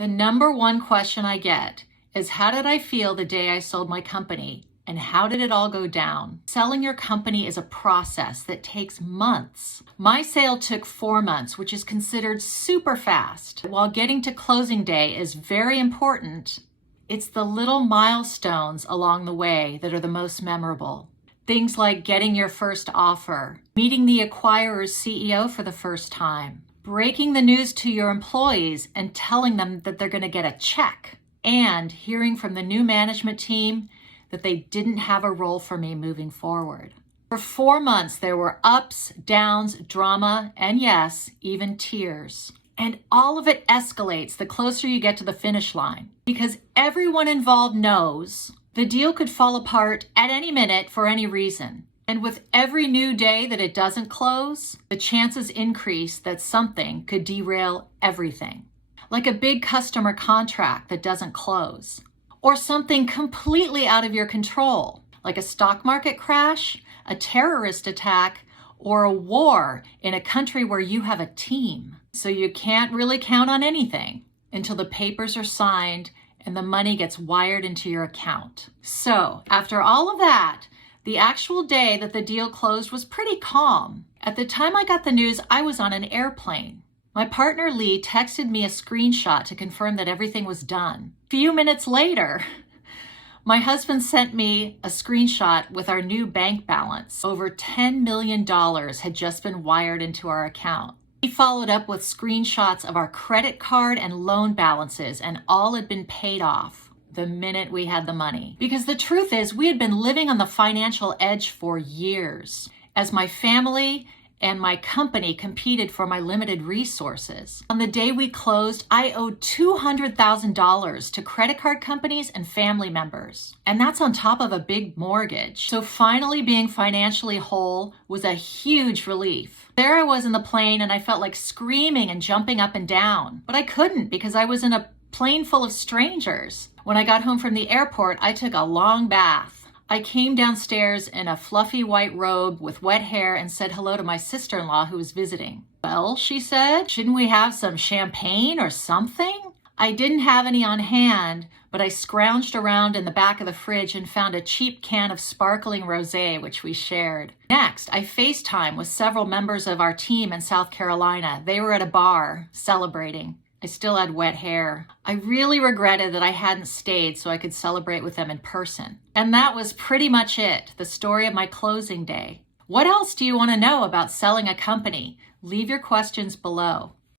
The number one question I get is, how did I feel the day I sold my company? And how did it all go down? Selling your company is a process that takes months. My sale took 4 months, which is considered super fast. While getting to closing day is very important, it's the little milestones along the way that are the most memorable. Things like getting your first offer, meeting the acquirer's CEO for the first time, breaking the news to your employees and telling them that they're going to get a check, and hearing from the new management team that they didn't have a role for me moving forward. For 4 months, there were ups, downs, drama, and yes, even tears. And all of it escalates the closer you get to the finish line, because everyone involved knows the deal could fall apart at any minute for any reason. And with every new day that it doesn't close, the chances increase that something could derail everything. Like a big customer contract that doesn't close, or something completely out of your control, like a stock market crash, a terrorist attack, or a war in a country where you have a team. So you can't really count on anything until the papers are signed and the money gets wired into your account. So after all of that, the actual day that the deal closed was pretty calm. At the time I got the news, I was on an airplane. My partner Lee texted me a screenshot to confirm that everything was done. A few minutes later, my husband sent me a screenshot with our new bank balance. Over $10 million had just been wired into our account. He followed up with screenshots of our credit card and loan balances, and all had been paid off the minute we had the money. Because the truth is, we had been living on the financial edge for years, as my family and my company competed for my limited resources. On the day we closed, I owed $200,000 to credit card companies and family members. And that's on top of a big mortgage. So finally being financially whole was a huge relief. There I was in the plane and I felt like screaming and jumping up and down. But I couldn't because I was in a plane full of strangers. When I got home from the airport, I took a long bath. I came downstairs in a fluffy white robe with wet hair and said hello to my sister-in-law who was visiting. Well, she said, shouldn't we have some champagne or something? I didn't have any on hand, but I scrounged around in the back of the fridge and found a cheap can of sparkling rosé, which we shared. Next, I FaceTimed with several members of our team in South Carolina. They were at a bar celebrating. I still had wet hair. I really regretted that I hadn't stayed so I could celebrate with them in person. And that was pretty much it, the story of my closing day. What else do you want to know about selling a company? Leave your questions below.